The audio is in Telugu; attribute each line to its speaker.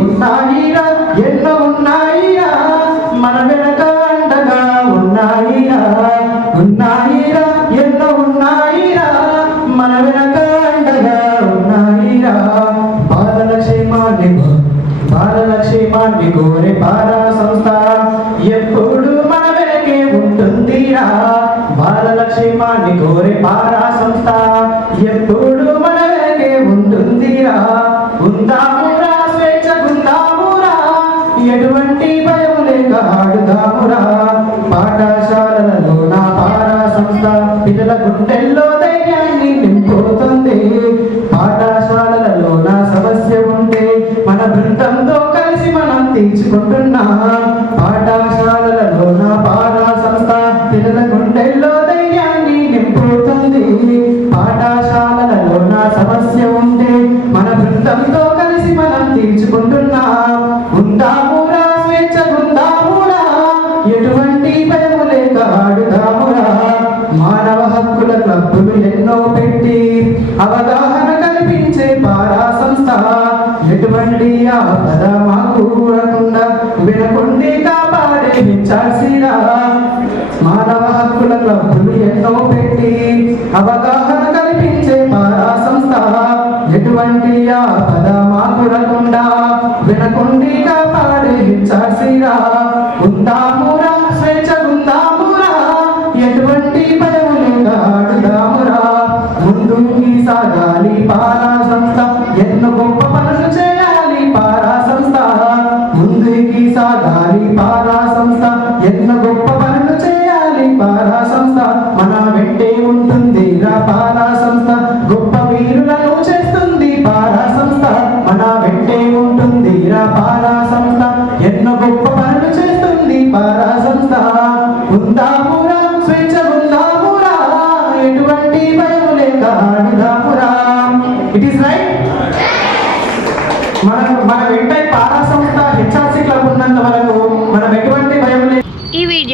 Speaker 1: ఉన్నాయిరా ఎన్నో ఉన్నాయిరా మన వెనక అండగా ఉన్నాయిరా ఉన్నాయిరా ఎన్నో ఉన్నాయిరా మన వెనక అండగా ఉన్నాయిరా. బాలల క్షేమాన్ని బాలల క్షేమాన్ని కోరే పారా సంస్థ. ఎప్పుడు మన వెనకే ఉంటుందిరా బాలల క్షేమాన్ని కోరే పారా సంస్థ. ఎటువంటి భయం లేక ఆడుదామురా పాఠశాలలలో నా పారా సంస్థ పిల్లల గుండెల్లో ధైర్యాన్ని నింపుతుంది. పాఠశాలలలో నా సమస్య ఉంటే మన బృందంతో కలిసి మనం తీర్చుకుంటున్నా. పాఠశాల పారా సంస్థ ఎటువంటి ఆపద మాకు కూడకుండా వినకుండి కాపాడే హెచ్ఆర్సీరా మానవ హక్కుల క్లబ్బులు ఎన్నో పెట్టి అవగాహన కల్పించే పారా సంస్థ ఎటువంటి ఆపద మాకుడకుండా వినకుండి కాపాడే హెచ్ఆర్సీరా ఉందామురా స్వేచ్ఛ ఉందామురా ఎటువంటి భయం లేదా ఆడుదామురా. ముందుకి సాగాలి సాగాలి పారా సంస్థ ఎన్నో గొప్ప పనులు చేయాలి పారా సంస్థ మన వెంటే ఉంటుంది రా పారా సంస్థ గొప్ప వీరులను చేస్తుంది పారా సంస్థ మన వెంటే ఉంటుంది రా పారా సంస్థ ఎన్నో గొప్ప పనులు చేస్తుంది పారా సంస్థ ఉందామురా స్వేచ్ఛ ఉందామురా ఎటువంటి భయం లేక ఆడుదామురా ఇట్ ఈస్ రైట్ మన మన వెంట